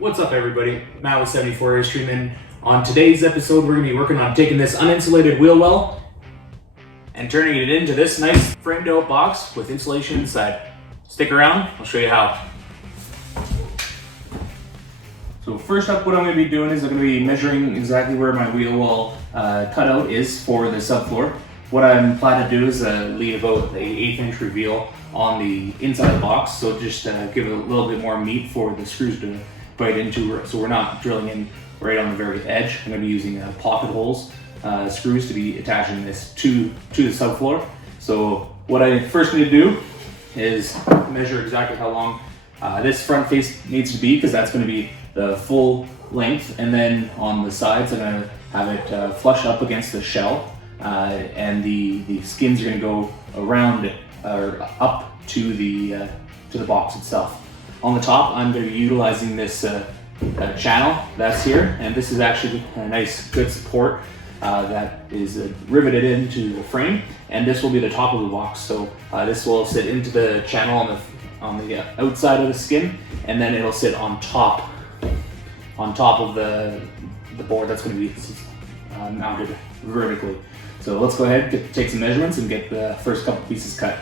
What's up everybody, Matt with 74 Airstream, and on today's episode we're going to be working on taking this uninsulated wheel well and turning it into this nice framed out box with insulation inside. Stick around, I'll show you how. So first up, what I'm going to be doing is I'm going to be measuring exactly where my wheel well cutout is for the subfloor. What I'm planning to do is leave about an 1/8 inch reveal on the inside of the box, so just give it a little bit more meat for the screws to bite into, so we're not drilling in right on the very edge. I'm going to be using pocket holes screws to be attaching this to the subfloor. So what I first need to do is measure exactly how long this front face needs to be, because that's going to be the full length, and then on the sides I'm going to have it flush up against the shell, and the skins are going to go around it, or up to the box itself. On the top, I'm going to be utilizing this channel that's here, and this is actually a nice good support that is riveted into the frame, and this will be the top of the box. So this will sit into the channel on the outside of the skin, and then it'll sit on top of the board that's going to be mounted vertically. So let's go ahead and take some measurements and get the first couple pieces cut.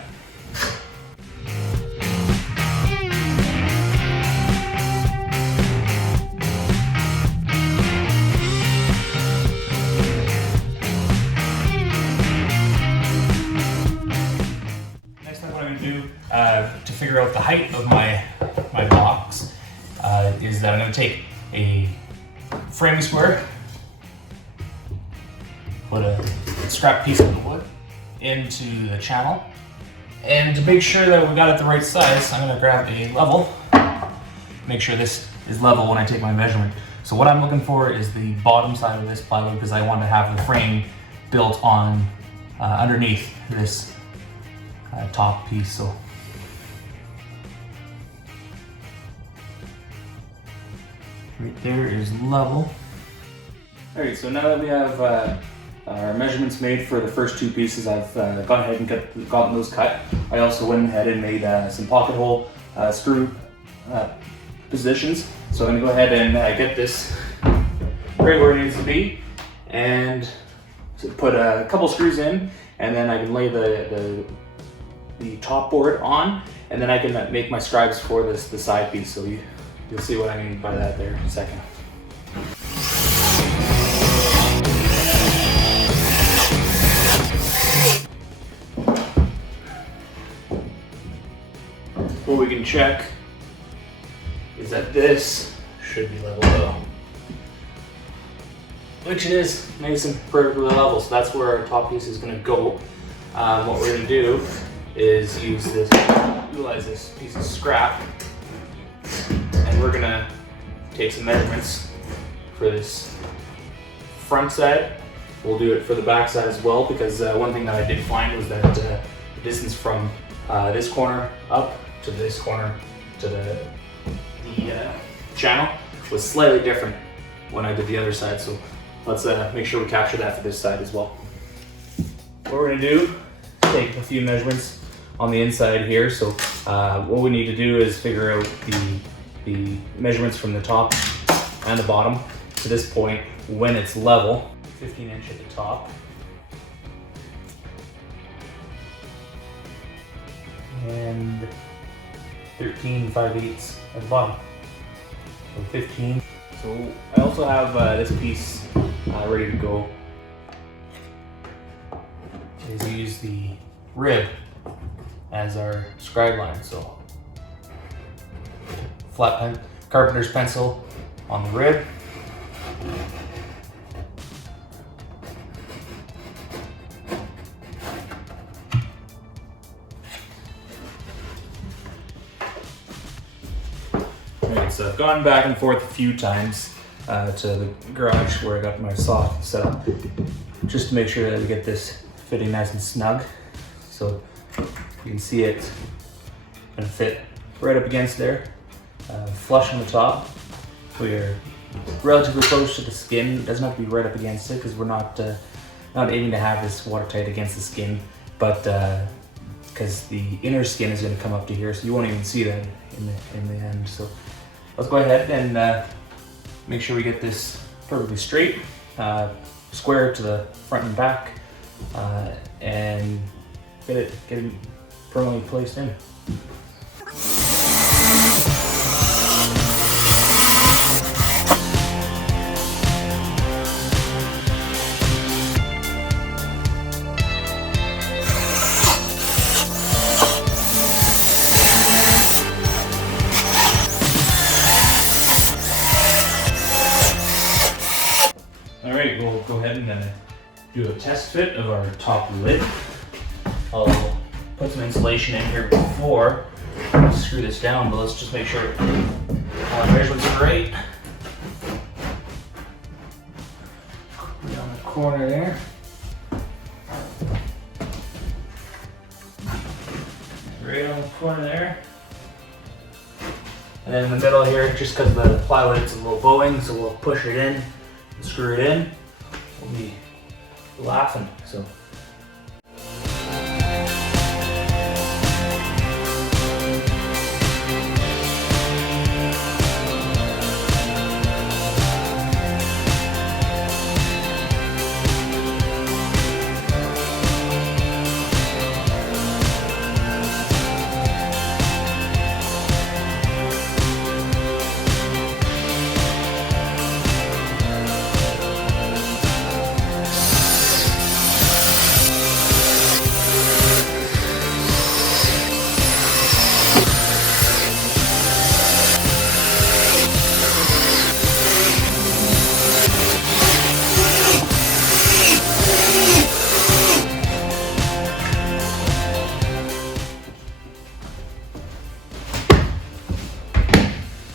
To figure out the height of my box is that I'm going to take a framing square, put a scrap piece of the wood into the channel, and to make sure that we got it the right size, I'm going to grab a level, make sure this is level when I take my measurement. So what I'm looking for is the bottom side of this plywood, because I want to have the frame built on underneath this top piece. So right there is level. Alright, so now that we have our measurements made for the first two pieces, I've gone ahead and gotten those cut. I also went ahead and made some pocket hole screw positions. So I'm going to go ahead and get this right where it needs to be, and put a couple screws in, and then I can lay the top board on, and then I can make my scribes for the side piece. So you'll see what I mean by that there in a second. What we can check is that this should be level though, which it is nice and perfectly level. So that's where our top piece is going to go. What we're going to do is utilize this piece of scrap, and we're gonna take some measurements for this front side. We'll do it for the back side as well, because one thing that I did find was that the distance from this corner up to this corner to the channel was slightly different when I did the other side. So let's make sure we capture that for this side as well. What we're gonna do, take a few measurements on the inside here. So what we need to do is figure out the measurements from the top and the bottom to this point when it's level. 15 inch at the top, and 13 5/8 at the bottom. So 15. So I also have this piece ready to go. Is use the rib as our scribe line. So flat carpenter's pencil on the rib. Alright, so I've gone back and forth a few times to the garage where I got my saw set up, just to make sure that we get this fitting nice and snug. So you can see it gonna fit right up against there, flush on the top. We're relatively close to the skin. It doesn't have to be right up against it, because we're not aiming to have this watertight against the skin, but because the inner skin is going to come up to here, so you won't even see that in the end. So let's go ahead and make sure we get this perfectly straight, square to the front and back, and get it firmly placed in. Alright, we'll go ahead and do a test fit of our top lid. I'll put some insulation in here before I screw this down, but let's just make sure measurement's right. Down the corner there. Right on the corner there. And then in the middle here, just because the plywood is a little bowing, so we'll push it in, screw it in. We'll be laughing. So.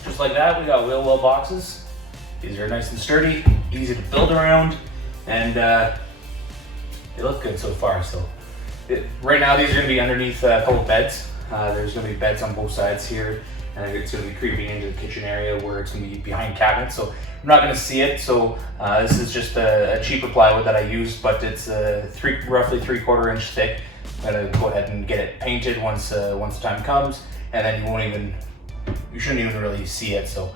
Just like that, we got wheel well boxes. These are nice and sturdy, easy to build around, and they look good so far. So right now these are going to be underneath a couple beds. There's going to be beds on both sides here, and it's going to be creeping into the kitchen area where it's going to be behind cabinets. So I'm not going to see it. So this is just a cheaper plywood that I used, but it's roughly 3/4 inch thick. I'm going to go ahead and get it painted once the time comes, and then you shouldn't even really see it. So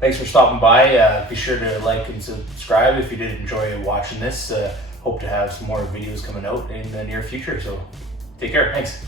thanks for stopping by. Be sure to like and subscribe if you did enjoy watching this. Hope to have some more videos coming out in the near future. So take care. Thanks.